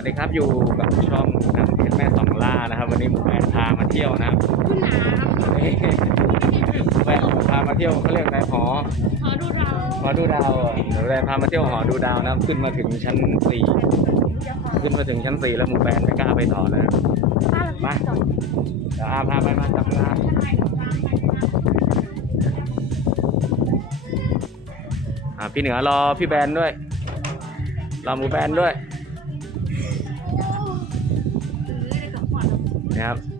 วัสดีครับอยู่กับช่องน้ำเพชรแม่สองล่านะครับ วันนี้หมูแมนพามาเที่ยวนะครับคุณหนานี่หมูแมนพามาเที่ยวเขาเรียกอะไรหอขอดูเราหอดูดาวอะหมูแมนพามาเที่ยวหอดูดาวนะครับขึ้นมาถึงชั้นสี่ขึ้นมาถึงชั้นสี่แล้วหมูแมนไม่กล้าไปต่อแล้วมาเดี๋ยวอาพาไปมาจับเวลาอ่าพี่เหนือรอพี่แบนด้วยรอหมูแบนด้วย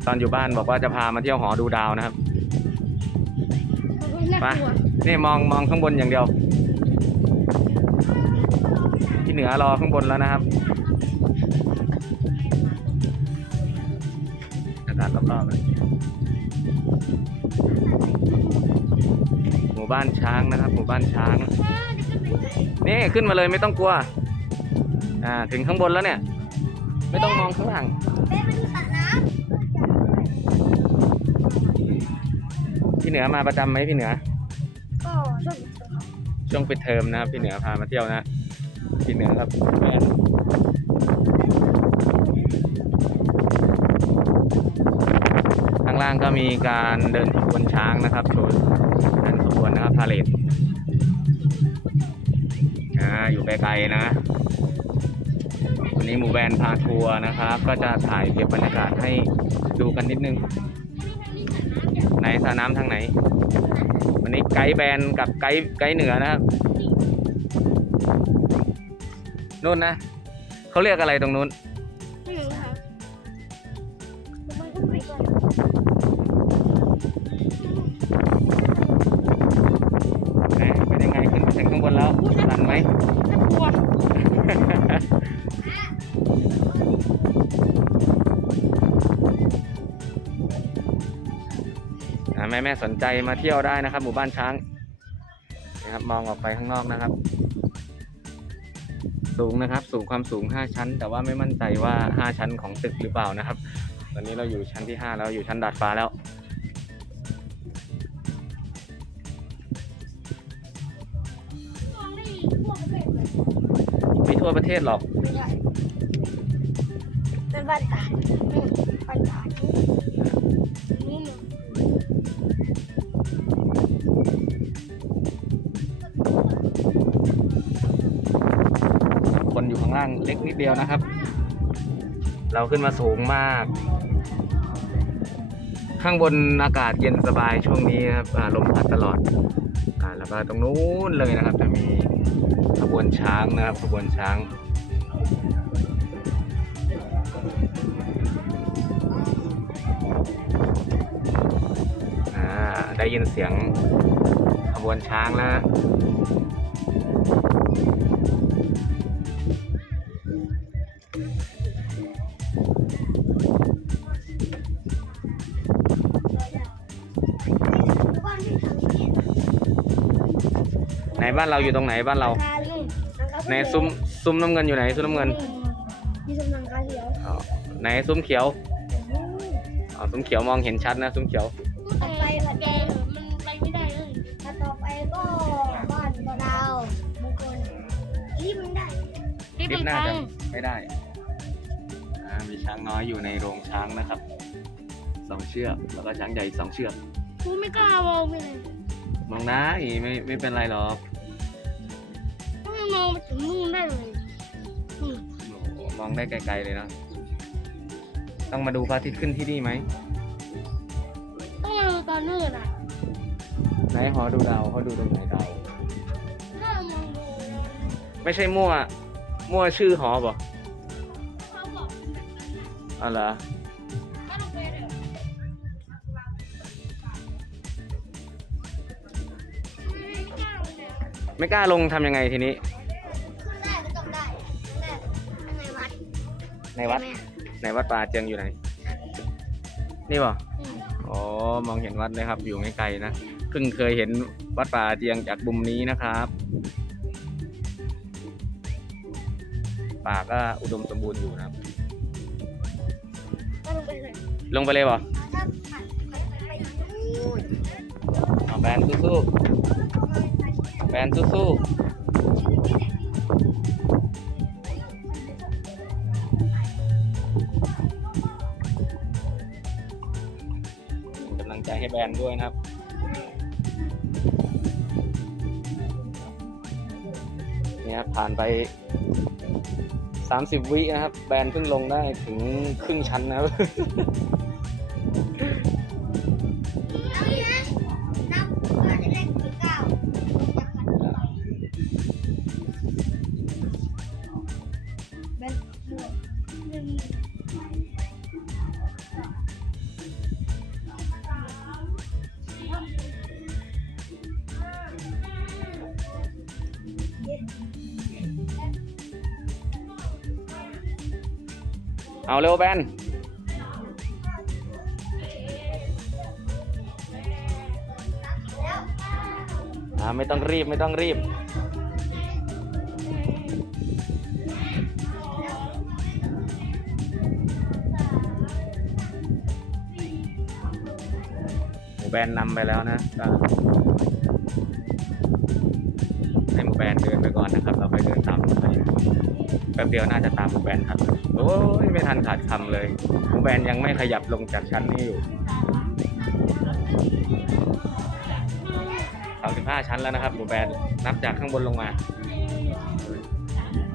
ตอนอยู่บ้านบอกว่าจะพามาเที่ยวหอดูดาวนะครับไปนี่มองมองข้างบนอย่างเดียวที่เหนือรอข้างบนแล้วนะครับอากาศรอบๆเลยหมู่บ้านช้างนะครับ หมู่บ้านช้าง นี่ขึ้นมาเลยไม่ต้องกลัว อ่าถึงข้างบนแล้วเนี่ย ไม่ต้องมองข้างล่าง พี่เหนือมาประจำไหมพี่เหนือำก็ช่วงช่วงปิดเทอมนะครับพี่เหนือพามาเที่ยวนะพี่เหนือครับแฟนข้างล่างก็มีการเดินขบวนช้างนะครับโชว์เดินขบวนนะครับพาเลทอ่าอยู่ไกลๆนะวันนี้หมู่แบรนด์พาทัวร์นะครับ ก็จะถ่ายเก็บบรรยากาศให้ดูกันนิดนึง ไหนสระน้ำทางไหน วันนี้ไกด์แบนกับไกด์ไกด์เหนือนะครับนู่นนะเขาเรียกอะไรตรงนู้นไม่รู้ค่ะ แม่แม่สนใจมาเที่ยวได้นะครับ หมู่บ้านช้างนะครับมองออกไปข้างนอกนะครับ สูงนะครับ สูงความสูง 5 ชั้น แต่ว่าไม่มั่นใจว่า 5 ชั้นของตึกหรือเปล่านะครับ ตอนนี้เราอยู่ชั้นที่ 5 แล้วอยู่ชั้นดาดฟ้าแล้วไม่พวกเป็นเลยมีทั่วประเทศหรอกเป็นบ้านตาอืมบ้านตานี่หนู คนอยู่ข้างล่างเล็กนิดเดียวนะครับ เราขึ้นมาสูงมาก ข้างบนอากาศเย็นสบายช่วงนี้ครับอ่าลมพัดตลอดอ่าแล้วก็ตรงนู้นเลยนะครับ จะมีขบวนช้างนะครับขบวนช้าง ได้ยินเสียงขบวนช้างแล้วบ้านที่ทำเนี่ยไหนบ้านเราอยู่ตรงไหนบ้านเราคาลุงไหนซุ้มซุ้มน้ำเงินอยู่ไหนซุ้มน้ำเงินมีซุ้มนังคาเขียวอ๋อไหนซุ้มเขียวอ๋อซุ้มเขียวมองเห็นชัดนะซุ้มเขียว คลิมัปนหน้าพัจะงไม่ได้อ่ามีช้างน้อยอยู่ในโรงช้างนะครับสองเชือกแล้วก็ช้างใหญ่อีกสองเชือกกูไม่กล้ามองไปเลยมองนะอีไม่ไม่เป็นไรหรอกต้องมองไปถึงนู่นได้เลยอืมโอ้โหมองได้ไกลๆเลยนะต้องมาดูพระอาทิตย์ขึ้นที่นี่ไหมต้องมาดูตอนมืดอะไหนหอดูดาวเขาดูตรงไหนดาวถ้ามองดู ไม่ใช่มั่ว มั่วชื่อหอป่ะเขาบอกอ๋อเหรอว่าต้องไปเลยไม่กล้าเลยไม่กล้าลงทำยังไงทีนี้ ขึ้นได้ก็ต้องได้แน่ในวัดในวัดในวัดป่าเจียงอยู่ไหน นี่ป่ะอืมอ๋อ มองเห็นวัดเลยครับ อยู่ไม่ไกลนะ เพิ่งเคยเห็นวัดป่าเจียงจากมุมนี้นะครับ ป่าก็อุดมสมบูรณ์อยู่นะครับ ก็ลงไปเลยลงไปเลยป่ะถ้าผ่านไปนู่นเอาแบนสู้ๆแบนสู้ๆเป็นกำลังใจให้แบรนด์ด้วยนะครับ เนี่ยครับผ่านไป 30 วินะครับ แบนเพิ่งลงได้ถึงครึ่งชั้นนะครับ เอาเร็วแบนไม่ต้องรีบไม่ต้องรีบ หมูแบนนำไปแล้วนะให้หมูแบนเดินไปก่อนนะครับ เราไปเดินตามไป ป๊บเดียวน่าจะตามหมูแบนทันโอ้ยไม่ทันขาดคำเลยหมูแบนยังไม่ขยับลงจากชั้นนี้อยู่สามสิบห้าชั้นแล้วนะครับหมูแบนนับจากข้างบนลงมา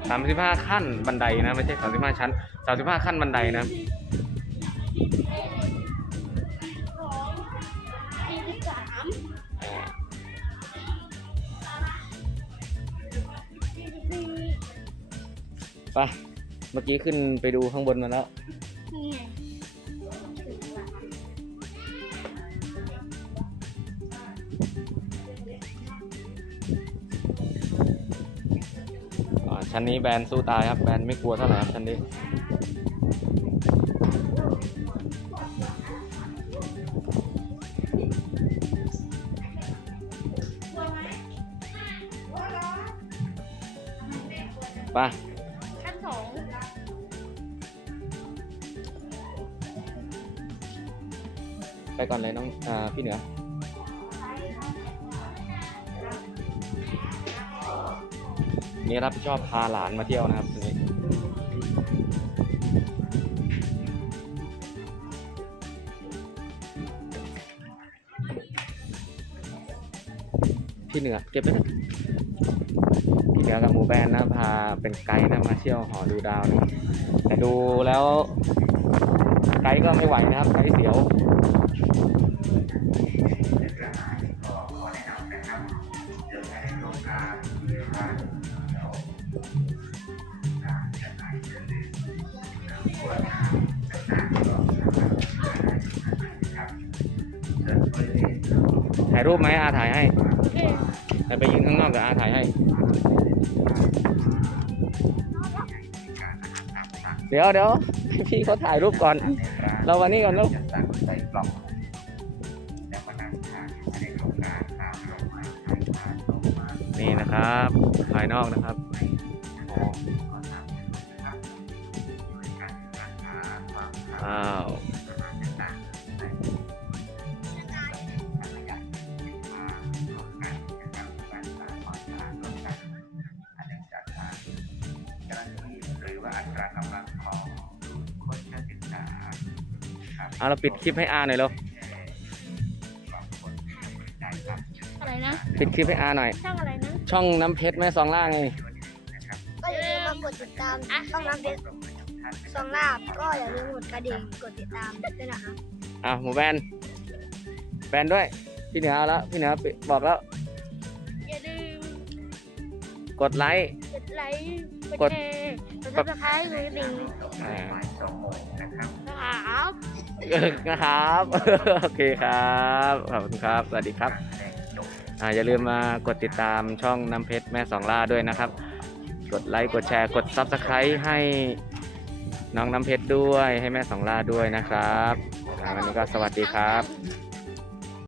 สามสิบห้าขั้นบันไดนะ ไม่ใช่สามสิบห้าชั้นสามสิบห้าขั้นบันไดนะ ไปเมื่อกี้ขึ้นไปดูข้างบนมาแล้ว อ่าชั้นนี้แบรนด์สู้ตายครับ แบรนด์ไม่กลัวเท่าไหร่ครับชั้นนี้ ไป ไปก่อนเลยน้องอ่าพี่เหนือนี่รับผิดชอบพาหลานมาเที่ยวนะครับนี้พี่เหนือเก็บไว้นะพี่เหนือกับหมูแบนนะพาเป็นไกด์นะมาเที่ยวหอดูดาวนะแต่ดูแล้วไกด์ก็ไม่ไหวนะครับไกด์เสียว ถ่ายรูปไหมอาถ่ายให้แต่ไปยืนข้างนอกเดี๋ยวอาถ่ายให้ เดี๋ยวเดี๋ยวพี่เขาถ่ายรูปก่อน เราวันนี้ก่อนลูกนี่นะครับภายนอกนะครับอ๋ออ้าว ว่าอัตรากำลังของคนจะศึกษาครับเอาเราปิดคลิปให้อาหน่อยเร็วบางคนได้รับอะไรนะ ปิดคลิปให้อาหน่อย ช่างอะไรนะ ช่องน้ำเพชรแม่ซองล่างไงนะครับก็อย่าลืมมากดติดตามช่องน้ำเพชรสองลาบก็อย่าลืมกดกระดิ่งกดติดตามด้วยนะครับอะหมูแบนแบนด้วย พี่เหนือเอาแล้วพี่เหนือปิบอกแล้วอย่าลืม กดไลค์ กดไลค์กกดดแชร์กดซับสไครต์กดกระดิ่งอ่าบ่ายสองโมงนะครับนะครับนะครับ โอเคครับ ขอบคุณครับ สวัสดีครับการแสดงจบอ่าอย่าลืมมากดติดตามช่องน้ำเพชรแม่สองล่าด้วยนะครับ กดไลค์กดแชร์กด Subscribe ให้น้องน้ำเพชรด้วยให้แม่สองล่าด้วยนะครับอ่าวันนี้ก็สวัสดีครับ บ